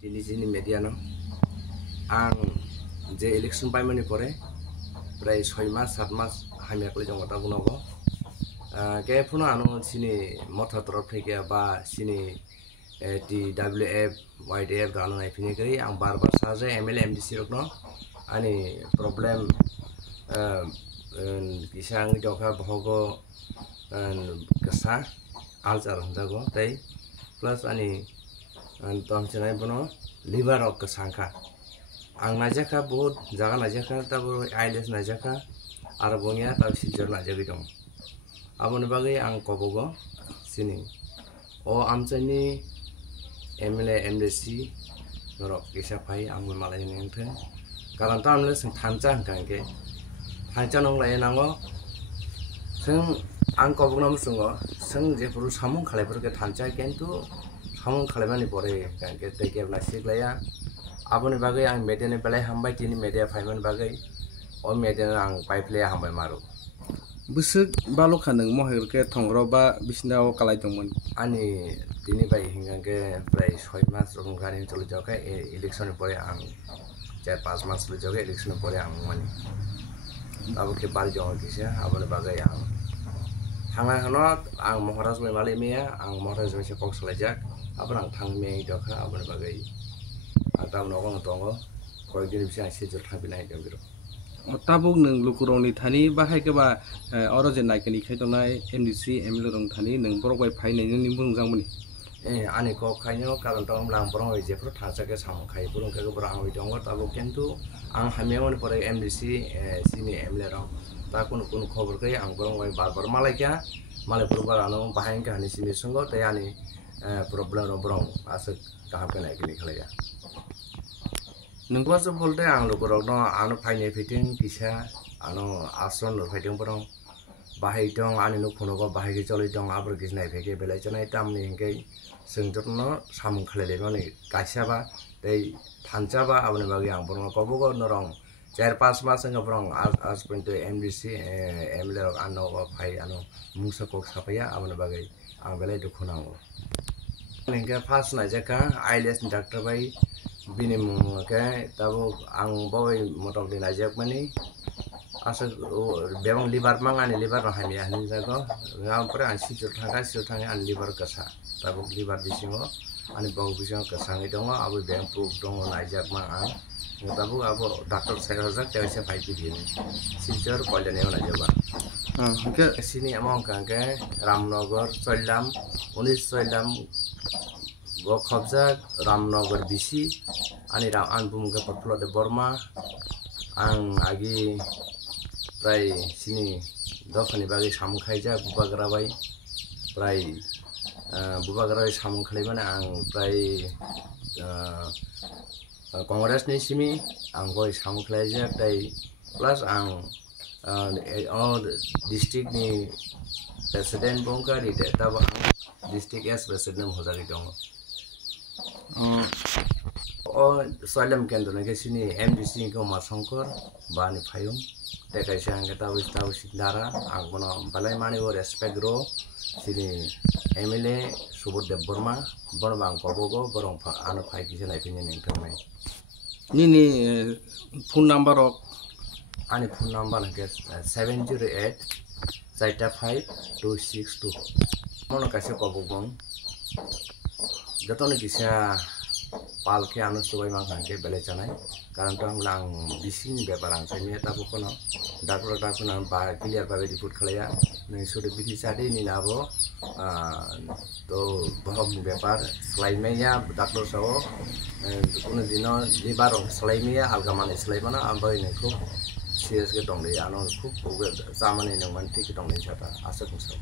Dilijini media no ang je election paimani pore prai 6 mas 7 mas hamya kle jong ta buno go ke phuno ano sini motha torop theke ba sini TWF YDF gano nai phini kri ang bar saje MLA MDC rok no ani problem kisang jokha bhogo kasa aljar hundago tai plus ani tom chenai bono liver ok kasangka ang najaka बहुत jaga najaka tabo ailes najaka ar bonia ta sijor najagi dong aboni bagai ang kobogo sini o amchani MLA MDC norok kisa phai ang malai nengthe karan ta amle sing thancha hangke thancha nong lai nango sing ang kobog nam sungo sing je puru samung khalai puru ke thancha kentu samung khalai pore hangke teke na siklaya aboni bagai ang media ne belai hambai tini media phaiman bagai o media ang paiplaya hambai maru busuk balo khaneng mohir ke thongro ba bisnao kalai tongmon ani tini bai hingangke prai 6 mas rong gani choli jaka election pore ang 4-5 mas choli jaka election pore ang mani abo ke bari jong kisa aboni bagai ang thanga hanot ang moharaj mai mali meya ang moharaj mai se kok salajak abrang thang me jaka aboni bagai atam nogong tongo koydin bisa sejor thabinai debiro tabuk nung lukurong ni thani bahai ke ba oro je naikani khai tongnai MDC MLA rong thani nung borok bai phai nei ni bungjang mani ani ko khaino karon tong lang borong je pro thasa ke sam khai burung ke borang oi tongo tabo kentu ang hamemon pore MDC sini MLA rong ta kun khobor ke ang borong bai bar malai kya malai purbar ano bahai ka ni sini sungo te ani problem ro borong asuk tahap ke naikani khlaya nunggu aja bolte ang lukurok no anu paine fiting kisa anu asron no fiting borong bahai dong ani nu khono ba bahai ke choli dong abro kisnai pheke belai chanai tamni hingkai sengjot no samung khlele mani kaisa ba tei thancha ba aboni bagi ang borong kobogo norong 4-5 mas ang borong as pintu MDC MLA rok ano ba phai anu musa kok sapaya aboni bagi ang belai dukhunango ningka first na jaka ailes doctor bai bini ke tabo ang boy motor din ajak mani asa bebang liver mangani liver no hami ani jago ngam pre an si thanga an liver kasa tabo liver bisingo ani bang bisingo kasa ngi dongo abu beng proof dongo na ajak ma ang tabo abo doctor sai hojak te se phai ki din sijor koile ne na jaba ke sini among kan ke ramnagar choilam 19 choilam go khobja ramnagar bisi ani ra anbum ke patlo de borma ang agi prai sini dokhani bagi samung khaija bubagra bai prai bubagra bai samung khlai mane ang prai congress ni simi ang goi samung khlaija tai plus ang district ni president bongka di taba district as president hojagi dong o soilem kendro ne sini MDC ko masongkor bani phayum te kaisa ang tabu sindara ang bono balai mani o respect ro sini MLA Subodhdev Burma bono bang kobogo borong anu phai kise nai pini ning thamai ni phone number ok ani phone number ke 708 45262 mono kaise kobogong jotone kisa palke anu subai mang ke bele chanai karan to lang bising beparang chani tabu kono doctor na ba clear ba report khlaya nei sode bithi sade ni nabo to baham bepar slaimeya doctor sawo kono dino libar slaimeya algamane slaimana ambai ne khub serious ke dong le ano khub samane nang man tik dong le chata asa kusau